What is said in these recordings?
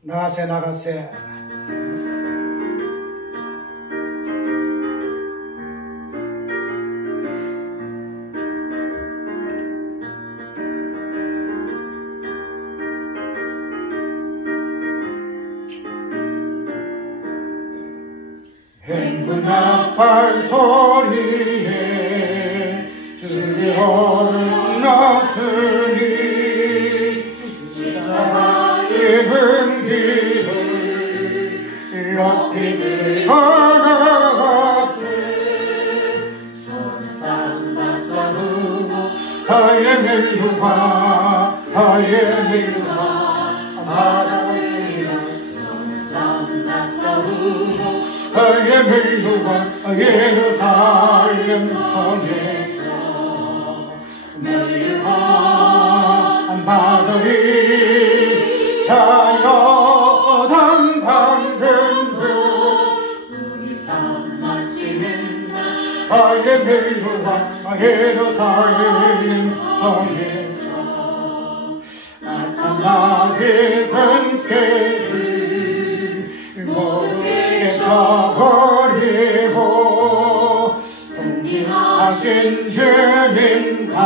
나가세 나가세. 행군악발 소리에 주의 얼음 났으니 십자가의 분기를 높이 걸어가세 손에 삼가 싸우고 하의 멜루가 하의 멜루가 바다스리라 손에 삼가 싸우고 하의 멜루가 예루살렘 성에서 멜루가 바다리 자녀당 방금 우리 삶 마치는 날 하의 멜루가 예루살렘 성에서 악한 마귀 권세를 모두 깨쳐버리고 승리하신 주님과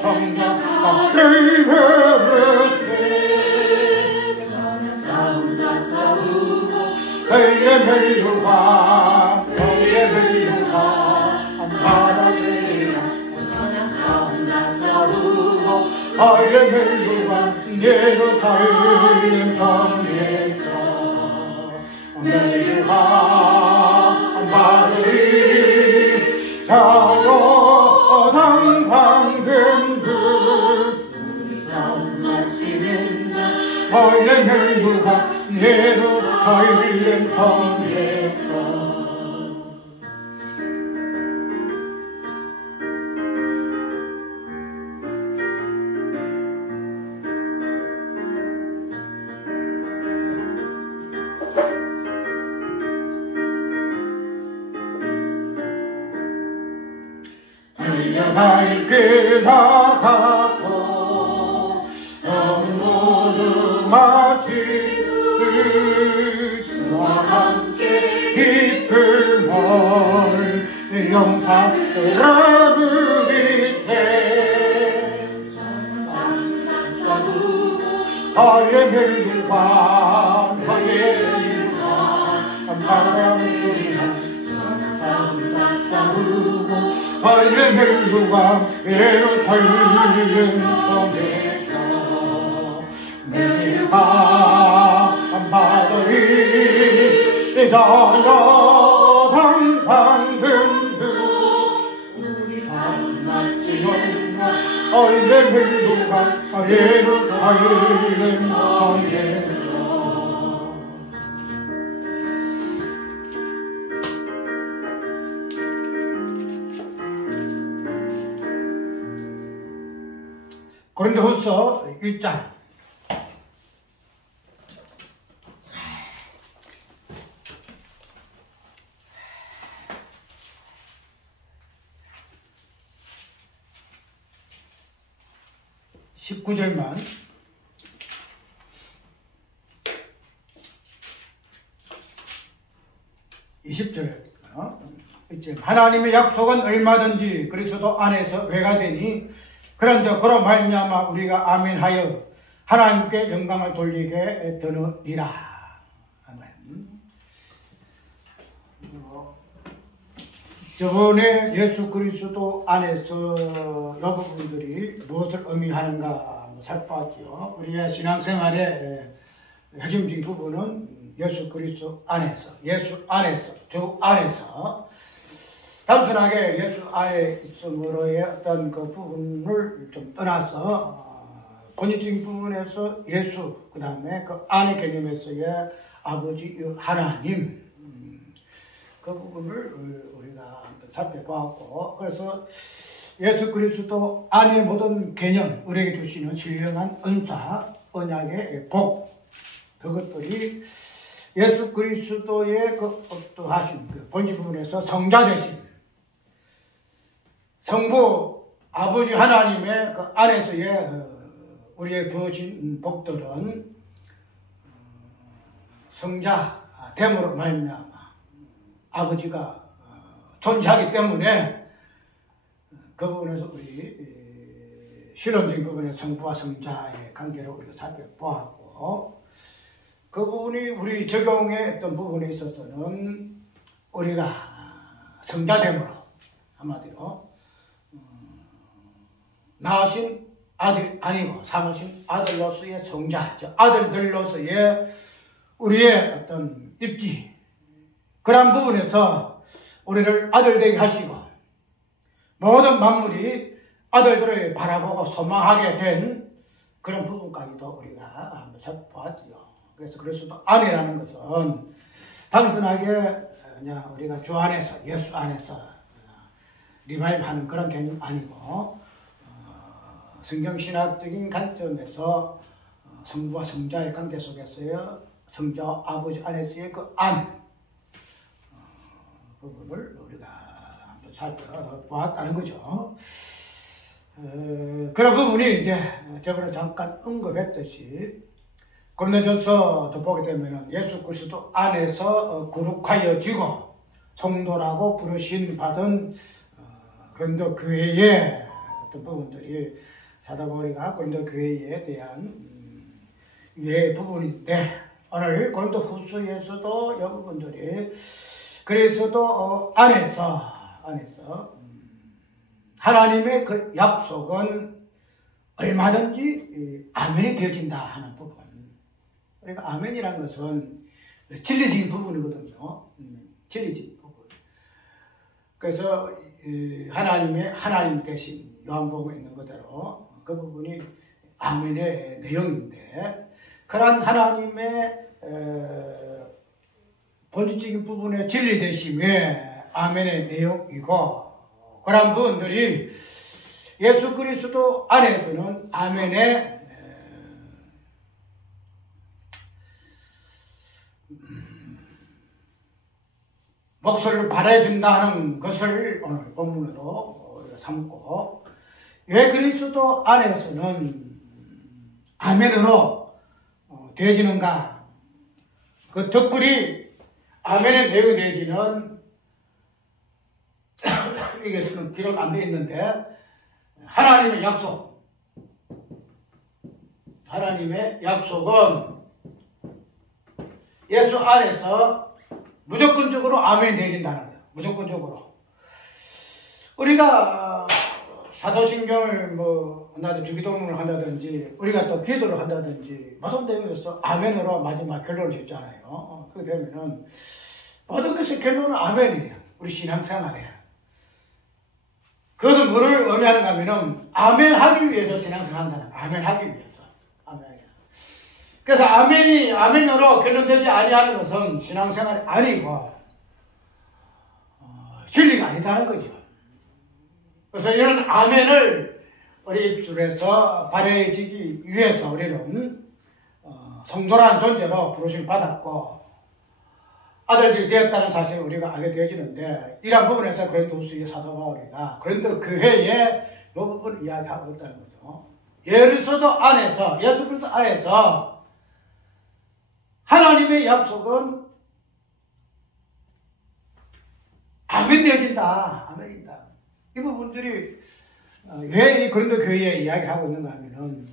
성자를 부르세 손에 싸움과 싸우고 그의 멜루가 그의 멜루가 바다스리라 손에 싸움과 싸우고 그의 멜루가 예루살렘 성에서 멜루가 바다리 자녀당 방금 우리 삶 마치는 날 하의 멜루가 예루살렘 성에서 달려갈길 나가고 성 모두 마치듯 주와 함께 기쁨을 영상으로 누리세 싸우고 하의 멜루가 하의 멜루가 바다스리라 싸우고 하의 멜루가 예루살렘 성에서 멜루가 바다리 자녀당 방금 우리 삶 마치는 날 하의 멜루가 예루살렘 성에서 고린도후서 1장 19절만 하나님의 약속은 얼마든지 그리스도 안에서 회가되니 그런즉 그로 말미암아 우리가 아멘하여 하나님께 영광을 돌리게 되느니라. 아멘. 저번에 예수 그리스도 안에서 이 부분들이 무엇을 의미하는가 살펴봤죠. 우리의 신앙생활의 핵심적인 부분은 예수 그리스도 안에서, 주 안에서 단순하게 예수 안에 있음으로의 어떤 그 부분을 좀 떠나서 본질적인 부분에서 예수, 그 다음에 그 안의 개념에서의 아버지 하나님, 그 부분을 우리가 살펴보았고, 그래서 예수 그리스도 안의 모든 개념, 우리에게 주시는 신령한 은사, 언약의 복, 그것들이 예수 그리스도의 그 어떠하신 그 본질 부분에서 성자 되신 성부 아버지 하나님의 그 안에서의 우리의 부어진 복들은 성자 됨으로 말미암아 아버지가 존재하기 때문에 그 부분에서 우리 실험적인 부분에 성부와 성자의 관계를 우리가 살펴보았고, 그 부분이 우리 적용의 어떤 부분에 있어서는 우리가 성자됨으로 한마디로 낳으신 아들이 아니고 삼으신 아들로서의 성자, 즉 아들들로서의 우리의 어떤 입지, 그러한 부분에서 우리를 아들 되게 하시고 모든 만물이 아들들을 바라보고 소망하게 된 그런 부분까지도 우리가 한번 살펴보았죠. 그래서 그리스도 안이라는 것은 단순하게 그냥 우리가 주 안에서, 예수 안에서 리바이브하는 그런 개념 아니고, 성경신학적인 관점에서 성부와 성자의 관계 속에서의 성자 아버지 안에서의 그 안 부분을 우리가 한번 살펴보았다는 거죠. 그런 부분이 이제 저번에 잠깐 언급했듯이 고린도전서도 보게 되면 예수 그리스도 안에서 거룩하여지고 성도라고 부르신 받은 고린도 교회의 어떤 부분들이 사도 바울이가 고린도 교회에 대한 유해 부분인데, 오늘 고린도 후서에서도 이 부분들이 그리스도 안에서 하나님의 그 약속은 얼마든지 아멘이 되어진다 하는 부분. 그러니까 아멘이라는 것은 진리적인 부분이거든요. 진리적인 부분. 그래서 하나님 대신 요한복음에 있는 그대로 그 부분이 아멘의 내용인데, 그러한 하나님의 본질적인 부분의 진리 되심에 아멘의 내용이고, 그런 부분들이 예수 그리스도 안에서는 아멘의 목소리를 발해준다는 것을 오늘 본문으로 우리가 삼고, 왜 그리스도 안에서는 아멘으로 되어지는가? 그 특별히 아멘의 내용이 되어지는 이것은 기록 안 되어 있는데, 하나님의 약속은 예수 안에서 무조건적으로 아멘이 되어진다는 거예요. 무조건적으로. 우리가 사도신경을 주기도문을 한다든지, 우리가 또 기도를 한다든지, 모든 내용에서 아멘으로 마지막 결론을 짓잖아요. 그렇게 되면은 모든 것의 결론은 아멘이에요. 우리 신앙생활에. 그것은 뭐를 의미하는가 하면은 아멘 하기 위해서 신앙생활 한다는 거예요. 아멘 하기 위해서. 아멘. 그래서 아멘이 아멘으로 결론되지 아니하는 것은 신앙생활이 아니고 진리가 아니다는 거죠. 그래서 이런 아멘을 우리 입술에서 발해지기 위해서 우리는 성도라는 존재로 부르심을 받았고 아들들이 되었다는 사실을 우리가 알게 되어지는데, 이러한 부분에서 고린도후서의 사도 바울이가 고린도 교회에 이 부분을 이야기하고 있다는 거죠. 예수 그리스도 안에서 하나님의 약속은 아멘 되어진다. 아멘이다. 이 부분들이 왜 이 고린도 교회에 이야기를 하고 있는가 하면은,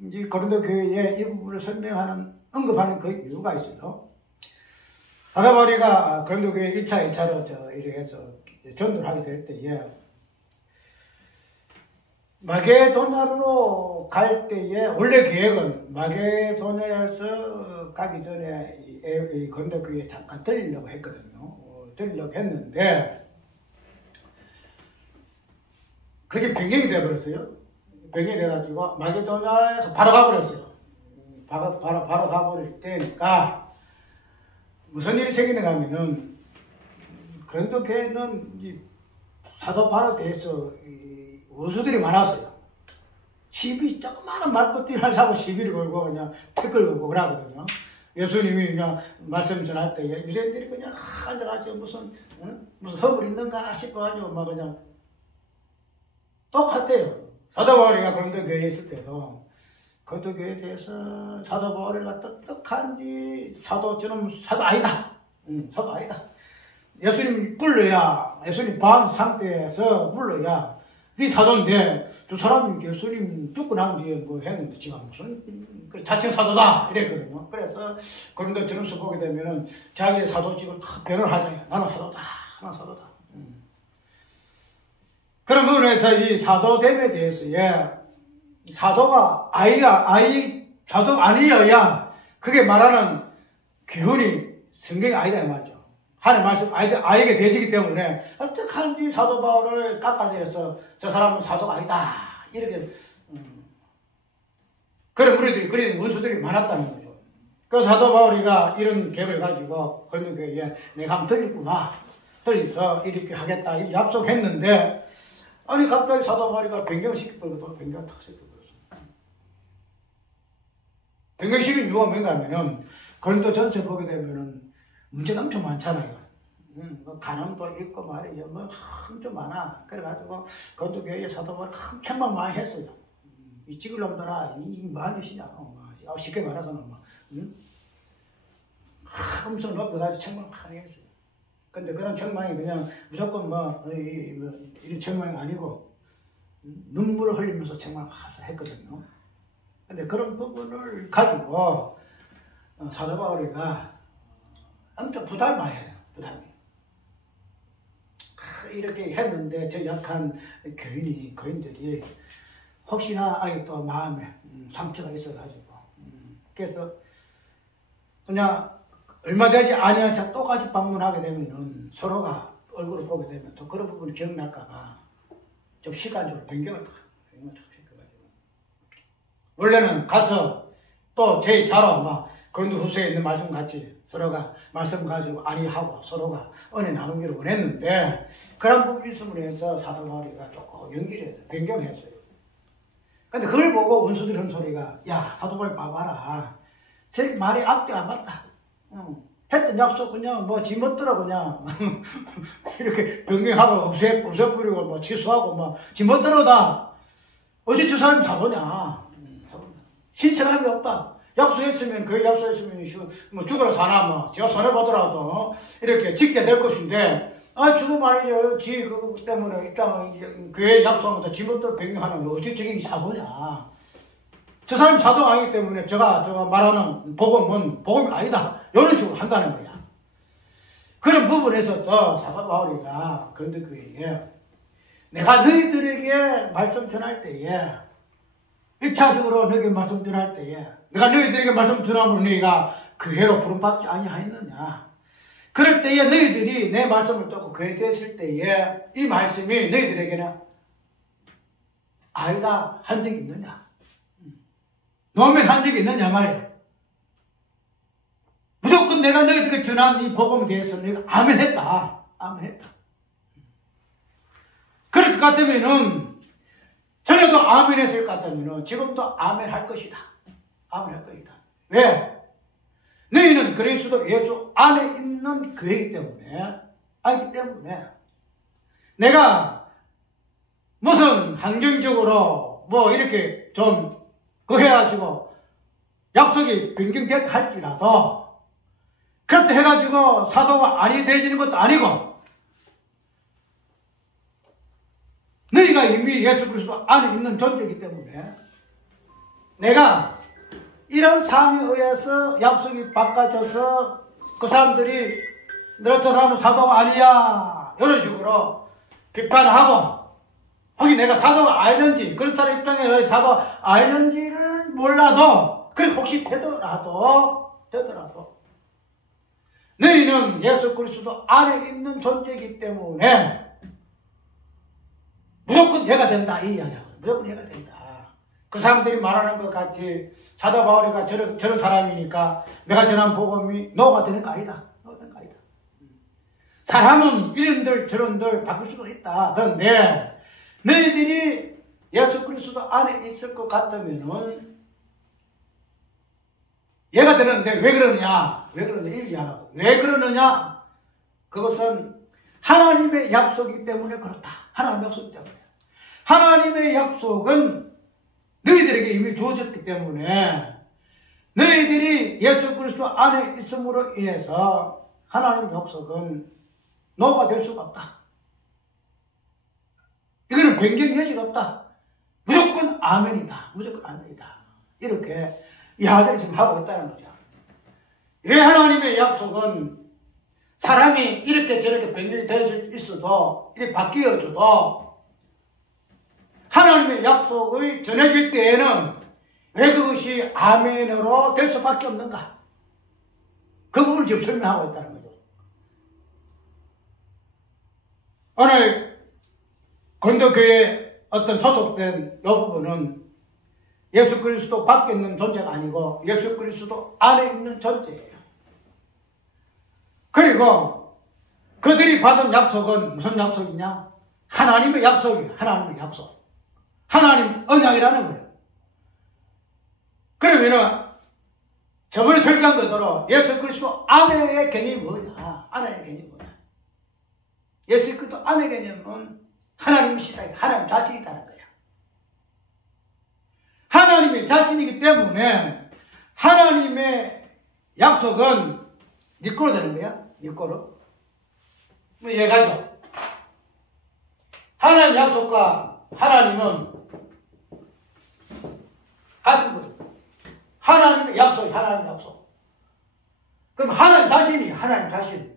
이 고린도 교회에 이 부분을 언급하는 그 이유가 있어요. 사도 바울이가 고린도 교회 1차, 2차로 이렇게 해서 전도를 하게 될 때에 마게도냐로 갈 때에 원래 계획은 마게도냐에서 가기 전에 이 고린도 교회에 잠깐 들리려고 했거든요. 들리려고 했는데 그게 변경이 되어버렸어요. 변경이 돼가지고 마게도냐에서 바로 가버렸어요. 바로 가버릴 때니까 무슨 일이 생기는가 하면은, 고린도 교회는 사도 바울에 대해서 원수들이 많았어요. 시비, 조그마한 말것들을 사고 시비를 걸고 그냥 댓글 걸고 그러거든요. 예수님이 그냥 말씀 전할 때 유대인들이 그냥 앉아가지고 무슨 허물 있는가 싶어가지고 막 그냥 똑같아요. 사도 바울이가 고린도 교회에 있을 때도 거두교에 대해서 사도 바울이가 똑똑한지 저는 사도 아니다. 사도 아니다. 예수님 불러야, 예수님 반 상태에서 불러야 이 사도인데 저 사람이 예수님 죽고 난 뒤에 뭐 했는데 지금 무슨 자칭 사도다 이랬거든요. 그래서 고린도 전후서 보게 되면은 자기의 사도직을 다 변을 하잖아요. 나는 사도다. 나는 사도다. 그런 부분에서 이 사도됨에 대해서 사도가 사도 아니어야 그게 말하는 기운이 성경이 아니다 이 말이죠. 하나님 말씀 아이게 되지기 때문에 어떡하든지 사도 바울을 깎아내려서 저 사람은 사도가 아니다 이렇게 그런 무리들이 그런 원수들이 많았다는 거죠. 그 사도 바울이가 이런 계획을 가지고 고린도교회에 내가 한번 들리구나 들려서 이렇게 하겠다 이렇게 약속했는데 아니 갑자기 사도 바울이가 변경을 시켜버리고 변경을 탁 시켜버렸습니다. 변경시킨 이유가 뭔가 하면은 고린도 전서에 보게 되면은 문제가 엄청 많잖아요. 뭐 가난도 있고 말이죠. 뭐 엄청 많아. 그래가지고 그것도 교회에 사도 바울이 한참만 많이 했어요. 이 찍을 놈들아 이 뭐하는 짓이냐. 쉽게 말해서는 뭐 엄청 높여가지고 책망을 많이 했어요. 근데 그런 책망이 그냥 무조건 이런 책망이 아니고 눈물을 흘리면서 책망을 했거든요. 근데 그런 부분을 가지고 사도 바울이가 엄청 부담을 많이 해요. 부담이. 이렇게 했는데 저 약한 교인들이 혹시나 또 마음에 상처가 있어가지고 그래서 그냥 얼마 되지 아니해서 똑같이 방문하게 되면은 서로가 얼굴을 보게 되면 또 그런 부분이 기억날까봐 좀 시간적으로 변경을 시켜가지고 원래는 가서 또 제 자로 고린도 후서에 있는 말씀 같이 서로가 말씀 가지고 안위하고 서로가 은혜 나누기를 원했는데 그런 부분이 있음으로 해서 사도 바울이가 조금 연기를 변경했어요. 근데 그걸 보고 원수들이 한 소리가 야 사도 바울 봐봐라 제 말이 앞뒤 안 맞다. 했던 약속 그냥 지멋대로 그냥 이렇게 변경하고 없애버리고 취소하고 지멋대로다. 어찌 저 사람이 사도냐. 신실함이 없다. 약속했으면 그 약속했으면 죽어라 사나 제가 손해보더라도 이렇게 짓게 될 것인데 지금 말이죠. 그거 때문에 입장 교회 약속한 것도 지멋대로 변경하는 거 어찌 저게 사도냐. 저 사람이 사도 아니기 때문에 제가 말하는 복음은 복음이 아니다. 이런 식으로 한다는 거야. 그런 부분에서 사도 바울이가 고린도교회에 내가 너희들에게 말씀 전할 때에 1차적으로 너희에게 말씀 전할 때에 내가 너희들에게 말씀 전함으로 너희가 교회로 부름받지 아니하였느냐. 그럴 때에 너희들이 내 말씀을 듣고 교회에 되었을 때에 이 말씀이 너희들에게는 아니다 한 적이 있느냐. 노면 한 적이 있느냐 말이에요. 무조건 내가 너희들에게 전한 이 복음에 대해서 너희가 아멘 했다. 아멘 했다. 그럴 것 같으면은 전에도 아멘 했을 것 같으면은 지금도 아멘 할 것이다. 아멘 할 것이다. 왜? 너희는 그리스도 예수 안에 있는 교회이기 때문에 알기 때문에 내가 무슨 환경적으로 이렇게 좀 해가지고 약속이 변경됐다 할지라도 그렇다 해가지고 사도가 아니 되지는 것도 아니고 너희가 이미 예수 그리스도 안에 있는 존재이기 때문에 내가 이런 상황에 의해서 약속이 바꿔져서 그 사람들이 너 저 사람은 사도가 아니야 이런 식으로 비판하고 혹시 내가 사도가 아니는지 그런 사람 입장에 사도가 아니는지를 몰라도 그래 혹시 되더라도 너희는 예수 그리스도 안에 있는 존재이기 때문에 무조건 얘가 된다 이 이야기야. 무조건 얘가 된다. 그 사람들이 말하는 것 같이 사도 바울이가 저런 사람이니까 내가 전한 복음이 노가 되는 거 아니다. 노가 되는 거 아니다. 사람은 이런들 저런들 바뀔 수도 있다. 그런데 너희들이 예수 그리스도 안에 있을 것 같으면은 얘가 되는데 왜 그러느냐? 왜 그러느냐? 그것은 하나님의 약속이기 때문에 그렇다. 하나님의 약속 때문에. 하나님의 약속은 너희들에게 이미 주어졌기 때문에 너희들이 예수 그리스도 안에 있음으로 인해서 하나님의 약속은 노가 될 수가 없다. 이거는 변경 여지가 없다. 무조건 아멘이다. 무조건 아멘이다. 이렇게 이야기를 지금 하고 있다는 거죠. 왜 하나님의 약속은 사람이 이렇게 저렇게 변경이 될 수 있어도 이렇게 바뀌어져도 하나님의 약속이 전해질 때에는 왜 그것이 아멘으로 될 수밖에 없는가? 그 부분을 지금 설명하고 있다는 거죠. 오늘 고린도교회에 어떤 소속된 이 부분은 예수 그리스도 밖에 있는 존재가 아니고 예수 그리스도 안에 있는 존재예요. 그리고 그들이 받은 약속은 무슨 약속이냐? 하나님의 약속이에요. 하나님의 약속. 하나님 언약이라는 거예요. 그러면은 저번에 설교한 것대로 예수 그리스도 안의 개념이 뭐냐? 안의 개념이 뭐냐? 예수 그리스도 안의 개념은 하나님이시다. 하나님 자신이다는 거예요. 하나님의 자신이기 때문에 하나님의 약속은 네 거로 되는 거야. 네 거로. 뭐 얘가죠. 하나님 약속과 하나님은 같은 거죠. 하나님의 약속이 하나님의 약속. 그럼 하나님 자신이 하나님 자신.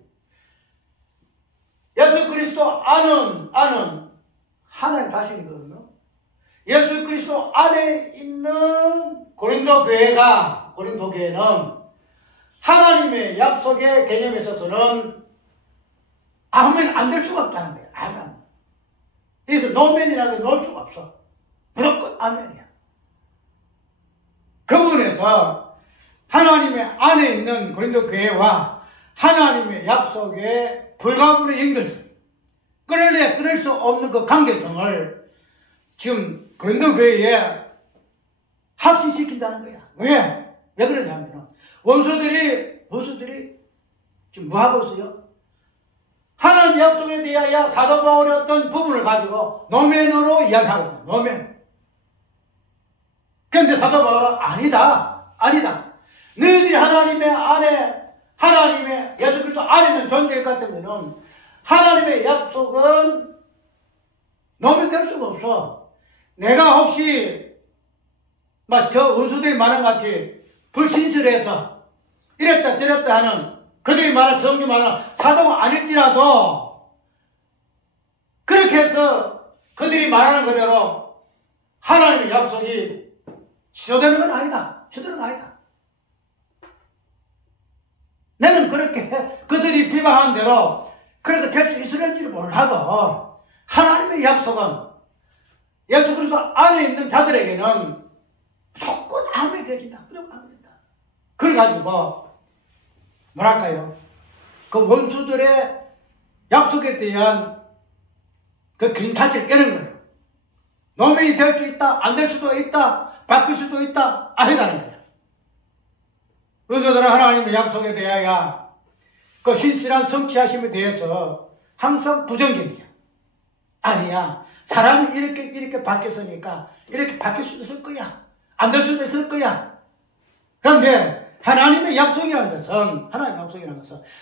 예수 그리스도 안은 하나님 자신이거든요. 예수 그리스도 안에 있는 고린도 교회는 하나님의 약속의 개념에 있어서는 아멘 안 될 수가 없다는 거예요. 아멘. 여기서 노멘이라는 걸 놓을 수가 없어. 무조건 아멘이야. 그 부분에서 하나님의 안에 있는 고린도 교회와 하나님의 약속의 불가분의 연결성, 끊을 수 없는 그 관계성을 지금 고린도 교회에 확신시킨다는 거야. 왜? 왜 그러냐면 원수들이 지금 뭐 하고 있어요? 하나님 약속에 대하여 사도 바울의 어떤 부분을 가지고 노멘으로 이야기하고 있다. 노멘. 그런데 사도 바울은 아니다. 너희들이 하나님의 예수 그리스도 안에 있는 존재일 것 같으면은 하나님의 약속은 노멘될 수가 없어. 내가 혹시 저 원수들이 말한 같이 불신실해서 이랬다 저랬다 하는 그들이 말한 성경 말하는 사도가 아닐지라도 그렇게 해서 그들이 말하는 그대로 하나님의 약속이 취소되는 건 아니다. 나는 그렇게 그들이 비방한 대로 그래서 될 수 있을지를 몰라도 하나님의 약속은 예수 그리스도 안에 있는 자들에게는 무조건 아멘이 되진다. 무조건 아멘이 된다. 그래가지고 뭐랄까요? 그 원수들의 약속에 대한 그 긴타치를 깨는 거예요. 노멘이 될 수 있다. 안 될 수도 있다. 바뀔 수도 있다. 아니다는 거예요. 원수들은 하나님의 약속에 대하여 그 신실한 성취하심에 대해서 항상 부정적이야. 아니야. 사람이 이렇게 바뀌었으니까 이렇게 바뀔 수도 있을 거야. 안 될 수도 있을 거야. 그런데 하나님의 약속이라는 것은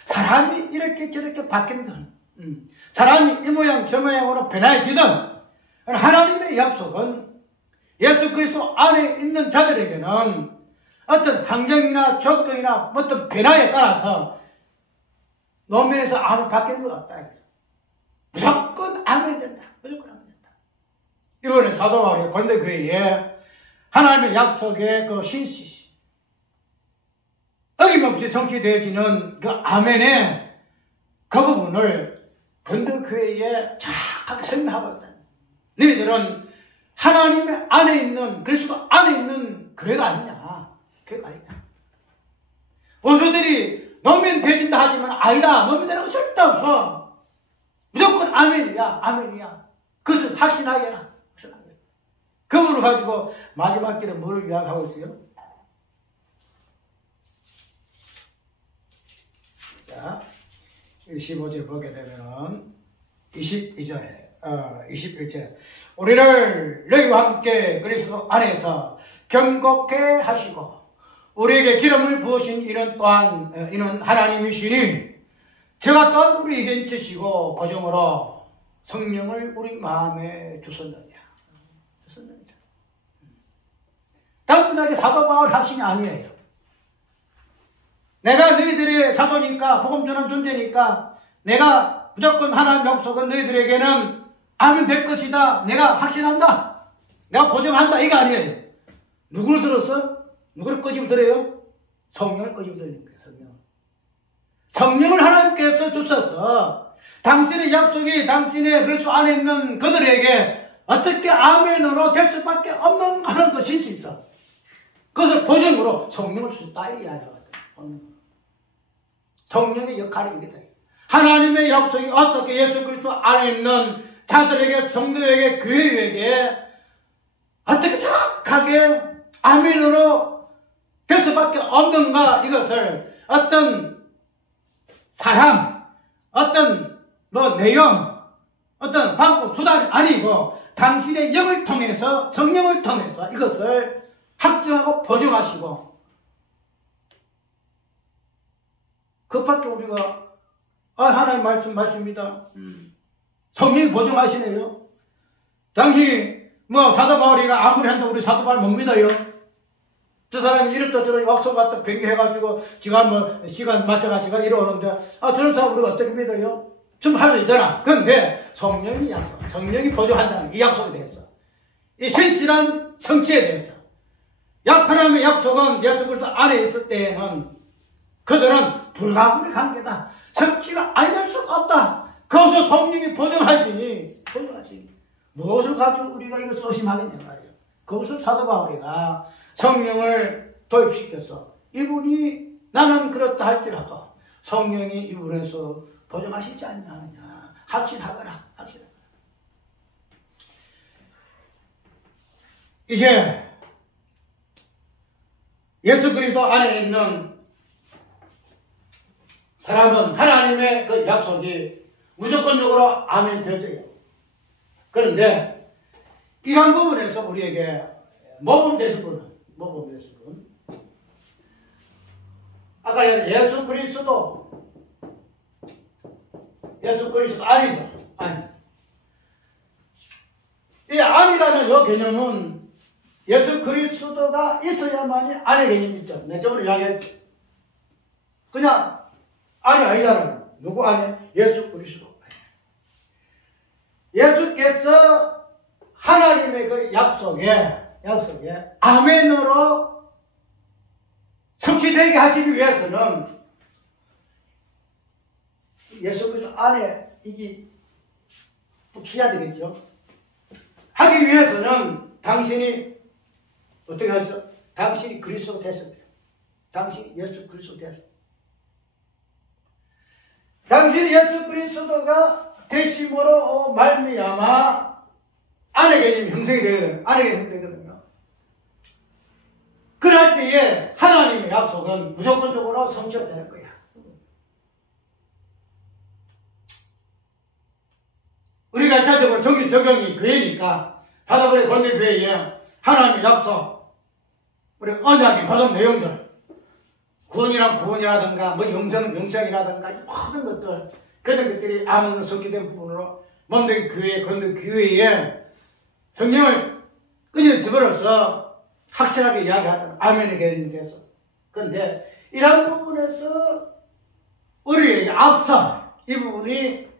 사람이 이렇게 저렇게 바뀌는 사람이 이 모양 저 모양으로 변화해지든 하나님의 약속은 예수 그리스도 안에 있는 자들에게는 어떤 환경이나 조건이나 어떤 변화에 따라서 노면에서 아멘 바뀌는 것 같다. 무조건 아멘 된다. 무조건 아멘 된다. 이번에 사도 바울이 고린도 교회에 하나님의 약속의 그 신시 어김없이 성취되어지는 그 아멘의 그 부분을 고린도 교회에 정확하게 설명하고 있다. 너희들은 하나님의 안에 있는 그리스도 안에 있는 교회가 아니냐. 교회가 아니냐. 원수들이 노면 되진다 하지만 아니다. 노면 되는 거 절대 없어. 무조건 아멘이야. 그것을 확신하게 해라. 그 부분을 가지고 마지막 길에 뭘 이야기하고 있어요? 자, 15절 보게 되면은 22절에 21절. 우리를 너희와 함께 그리스도 안에서 경고케 하시고 우리에게 기름을 부으신 이는 또한 이는 하나님이시니 저가 또한 우리에게 주시고 보증으로 성령을 우리 마음에 주셨느냐. 단순하게 사도 바울 확신이 아니에요. 내가 너희들의 사도니까 복음 전하는 존재니까 내가 무조건 하나님 약속은 너희들에게는 아멘 될 것이다. 내가 확신한다. 내가 보증한다. 이거 아니에요. 누구를 들었어? 누구를 끄집어 들어요? 성령을 끄집어 들는 거예요. 성령을 하나님께서 주셔서 당신의 약속이 당신의 그리스도 안에 있는 그들에게 어떻게 아멘으로 될 수밖에 없는 하는 것일 수 있어. 그것을 보증으로 성령을 주셨다. 이 이야기가 성령의 역할입니다. 하나님의 약속이 어떻게 예수 그리스도 안에 있는 자들에게, 성도에게, 교회에게 어떻게 정확하게 아멘으로 될 수밖에 없는가, 이것을 어떤 사람, 어떤 내용, 어떤 방법, 수단이 아니고 당신의 영을 통해서, 성령을 통해서 이것을 확증하고 보증하시고, 그밖에 우리가 하나님 말씀 맞습니다. 성령이 보증하시네요. 당신이 사도 바울이가 아무리 한다고 우리 사도 바울 못 믿어요. 저 사람이 이랬다 저랬다 약속 갖다 변경해가지고 지가 시간 맞춰가지고 이러는데 저런 사람 우리가 어떻게 믿어요? 좀 할 수 있잖아. 그런데 성령이 보증한다는 이 약속에 대해서, 이 신실한 성취에 대해서, 하나님의 약속은 예수 그리스도 안에 있을 때에는 그들은 불가분의 관계다. 성취가 아니될 수 없다. 그것을 성령이 보증하시니 무엇을 가지고 우리가 이것을 의심하겠냐 말이에요. 그것을 사도 바울이가 성령을 도입시켜서 이분이 나는 그렇다 할지라도 성령이 이분에서 보증하시지 않느냐 확신하거라. 이제 예수 그리스도 안에 있는 사람은 하나님의 그 약속이 무조건적으로 아멘 되죠. 그런데 이런 부분에서 우리에게 모범되신 분은 아까 예수 그리스도 아니죠. 아니. 이 아니라는 이 개념은 예수 그리스도가 있어야만이 아니 개념이죠. 내적으로 이야기했죠. 그냥 아니 아니라는 누구 아니? 예수 그리스도. 예수께서 하나님의 그 약속에 아멘으로 성취되게 하시기 위해서는 예수 그리스도 안에 이게 붙여야 되겠죠. 하기 위해서는 당신이 어떻게 하셨어? 당신이 그리스도 되셨어요. 당신이 예수 그리스도 되셨어요. 당신이 예수 그리스도가 되심으로 말미암아 안의 개념이 형성이 되거든요. 그럴 때에 하나님의 약속은 무조건적으로 성취가 되는 거야. 우리가 일차적으로 적용이 교회니까 바다버리 권대교회에 하나님의 약속, 우리 언약이 받은 내용들, 구원이라든가 영생이라든가 모든 것들, 그런 것들이 아멘으로 성취된 부분으로 몸된 교회, 그런 교회에 성령을 끄집어 집어넣어서 확실하게 이야기하는 아멘의 개념이 돼서. 그런데 이런 부분에서 우리에게 앞서 이 부분이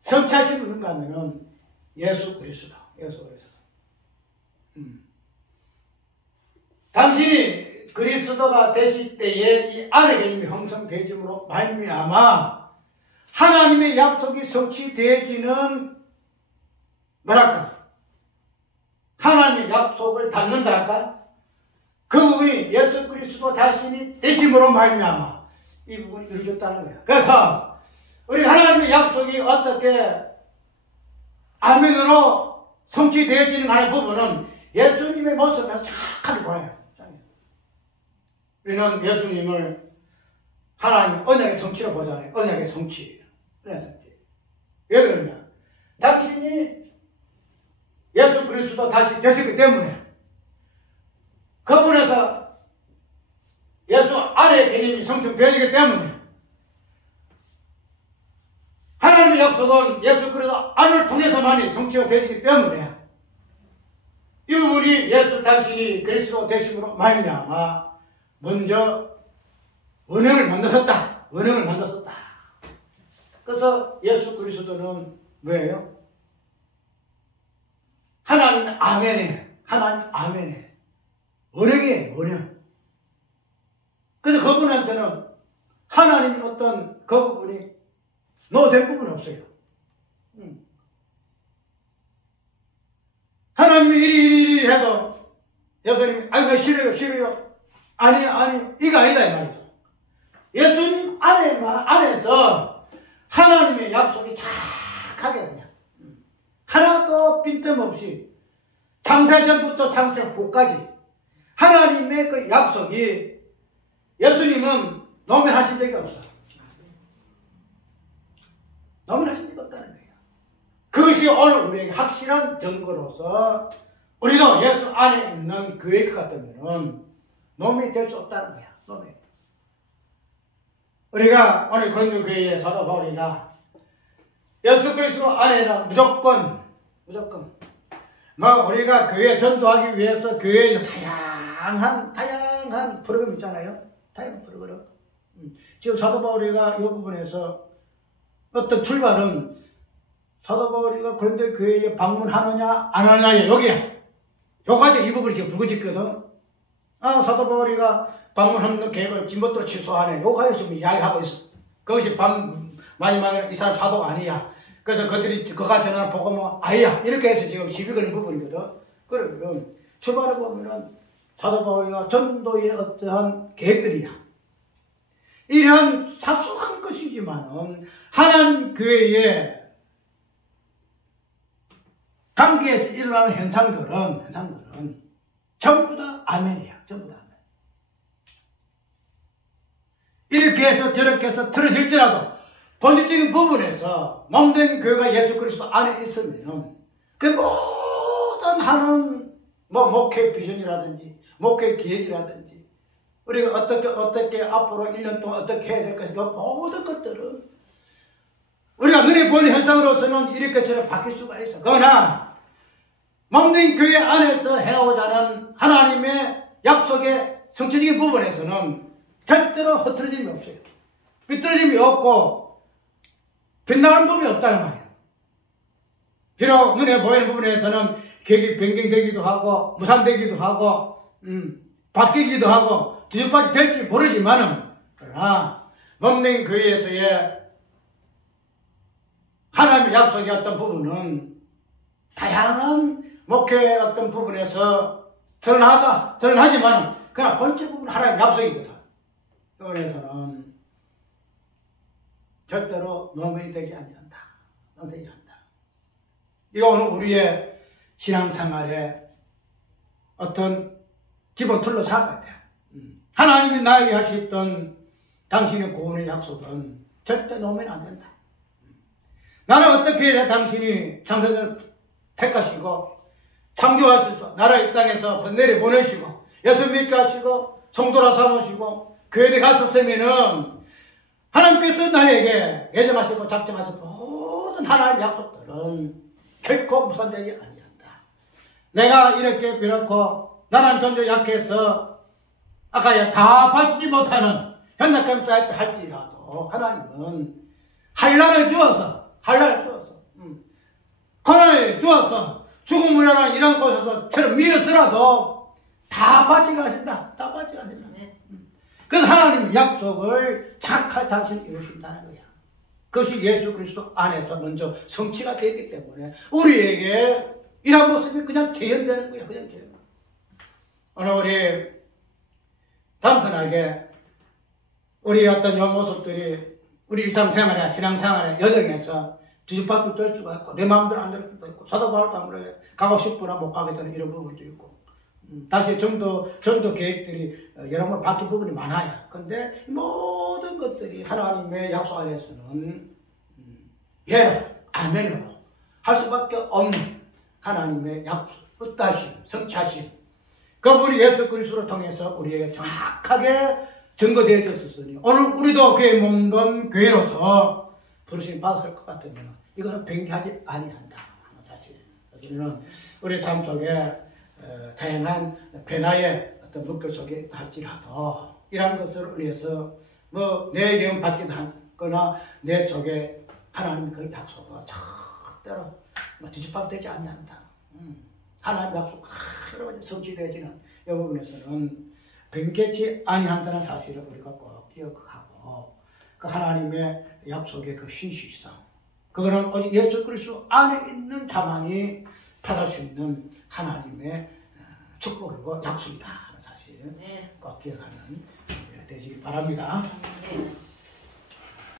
성취하신 분인가 하면은 예수 그리스도. 당신이 그리스도가 되실 때에 이 안의 개념이 형성되심으로 말미암아 하나님의 약속이 성취되어지는 하나님의 약속을 닮는다 할까? 그 부분이 예수 그리스도 자신이 되심으로 말미암아 이 부분이 이루어졌다는 거야. 그래서 우리 하나님의 약속이 어떻게 아멘으로 성취되어지는 하는 부분은 예수님의 모습에서 정확하게 보여요. 우리는 예수님을 하나님 언약의 성취로 보잖아요. 언약의 성취. 왜 그러냐? 당신이 그리스도 다시 되셨기 때문에 그분에서 예수 안의 개념이 성취되어지기 때문에 하나님의 약속은 예수 그리스도 안을 통해서만이 성취가 되어지기 때문에 이분이 예수 당신이 그리스도 되심으로 말미암아 먼저 은행을 만드셨다. 은행을 만드셨다. 그래서 예수 그리스도는 뭐예요? 하나님의 아멘에, 하나님 아멘에 은행이에요. 은행. 그래서 그분한테는 하나님의 어떤 그 부분이 노된 부분은 없어요. 하나님이 이리 해도 예수님이 아니 나 싫어요. 아니요. 이거 아니다 이 말이죠. 예수님 안에서 하나님의 약속이 착하게 그냥 하나도 빈틈없이 창세전부터 창세 후까지 하나님의 그 약속이 예수님은 노면하신 적이 없어. 노면하신 적이 없다는 거예요. 그것이 오늘 우리에게 확실한 증거로서 우리도 예수 안에 있는 교회 같으면 노면이 될 수 없다는 거야. 노면. 우리가 오늘 고린도 교회의 사도 바울이가 예수 그리스도 안에는 무조건 뭐 우리가 교회 전도하기 위해서 교회에 다양한 프로그램 있잖아요. 다양한 프로그램. 지금 사도 바울이가 이 부분에서 어떤 출발은 사도 바울이가 고린도 교회에 방문하느냐 안 하느냐 여기야. 요까지 이 부분이 지금 불거졌거든. 사도 바울이가 방문하는 계획을 진보토로 취소하네. 요까지 지금 이야기하고 있어. 그것이 마지막에 이 사람 사도가 아니야. 그래서 그들이 그가 전하는 복음은 아니야. 이렇게 해서 지금 시비 거는 부분이거든. 그러면 출발해 보면은 사도 바울이가 전도의 어떠한 계획들이야. 이런 사소한 것이지만은 하나님 교회의 관계에서 일어나는 현상들은 전부 다 아멘이야. 전부 다 아멘. 이렇게 해서 저렇게 해서 틀어질지라도 본질적인 부분에서 몸된 교회가 예수 그리스도 안에 있으면 그 모든 하는 목회 비전이라든지 목회 기획이라든지 우리가 어떻게 앞으로 1년 동안 어떻게 해야 될 것인가 모든 것들은 우리가 눈에 보이는 현상으로서는 이렇게 저렇게 바뀔 수가 있어. 그러나 몸된 교회 안에서 해오자는 하나님의 약속의 성취적인 부분에서는 절대로 흐트러짐이 없어요. 비뚤어짐이 없고 빗나가는 부분이 없다는 말이에요. 비록 눈에 보이는 부분에서는 계획이 변경되기도 하고 무산되기도 하고 바뀌기도 하고 뒤집어지 될지 모르지만은 그러나 몸된 교회에서의 하나님의 약속의 어떤 부분은 다양한 목회의 어떤 부분에서 드러나지만 그러나 본질 부분은 하나님의 약속이거든. 그래서는 절대로 노면이 되지 않는다. 이거는 우리의 신앙생활에 어떤 기본 틀로 잡아야 돼요. 하나님이 나에게 하셨던 당신의 구원의 약속은 절대 놓으면 안 된다. 나는 어떻게 해야 당신이 창세전을 택하시고 창조하셔서 나라 이 땅에서 내려보내시고 예수 믿게 하시고 성도라 삼으시고 교회에 갔었으면은 하나님께서 나에게 예정하시고 작정하신 모든 하나님의 약속들은 결코 무산되지 아니한다. 내가 이렇게 비롯고 나는 존재 약해서 아까 다 바치지 못하는 현장감 쌓였다 할지라도 하나님은 한란을 주어서 고난을 주어서 죽음이라는 이런 곳에서 저를 밀어서라도 다 바치게 하신다. 다 바치게 하신다. 그래서 하나님의 약속을 착할 당신을 이루신다는 거야. 그것이 예수 그리스도 안에서 먼저 성취가 되었기 때문에 우리에게 이런 모습이 그냥 재현되는 거야. 그냥 재현. 오늘 우리 단순하게 우리 어떤 요 모습들이 우리 일상생활에 신앙생활에 여정에서 뒤집박도 될 수가 있고 내 마음대로 안 될 수도 있고 사도 바울 때문에 가고 싶으나 못 가게 되는 이런 부분도 있고 다시 전도 계획들이 여러 번 바뀐 부분이 많아요. 근데 모든 것들이 하나님의 약속 안에서는 예로 아멘으로 할 수밖에 없는 하나님의 약속 뜻하심, 성취하심. 그분이 예수 그리스도를 통해서 우리에게 정확하게 증거되어졌으니 오늘 우리도 그의 몸된 교회로서 부르심 받았을 것 같으면 이거는 변개하지 아니한다 하는 사실. 그래서 우리는 우리 삶 속에 다양한 변화의 어떤 목표 속에 있다 할지라도 이러한 것을 위해서 뭐 내 경험 받기도 하거나 내 속에 하나님의 그 약속은 절대로 뒤집박되지 않는다. 하나님의 약속 여러 가지 성취되어지는 이 부분에서는 변개치 아니한다는 사실을 우리가 꼭 기억하고 그 하나님의 약속의 그 신실성 그거는 오직 예수 그리스도 안에 있는 자만이 받을 수 있는 하나님의 축복이고 약속이다 하는 사실을 꼭 기억하는 되시기 바랍니다.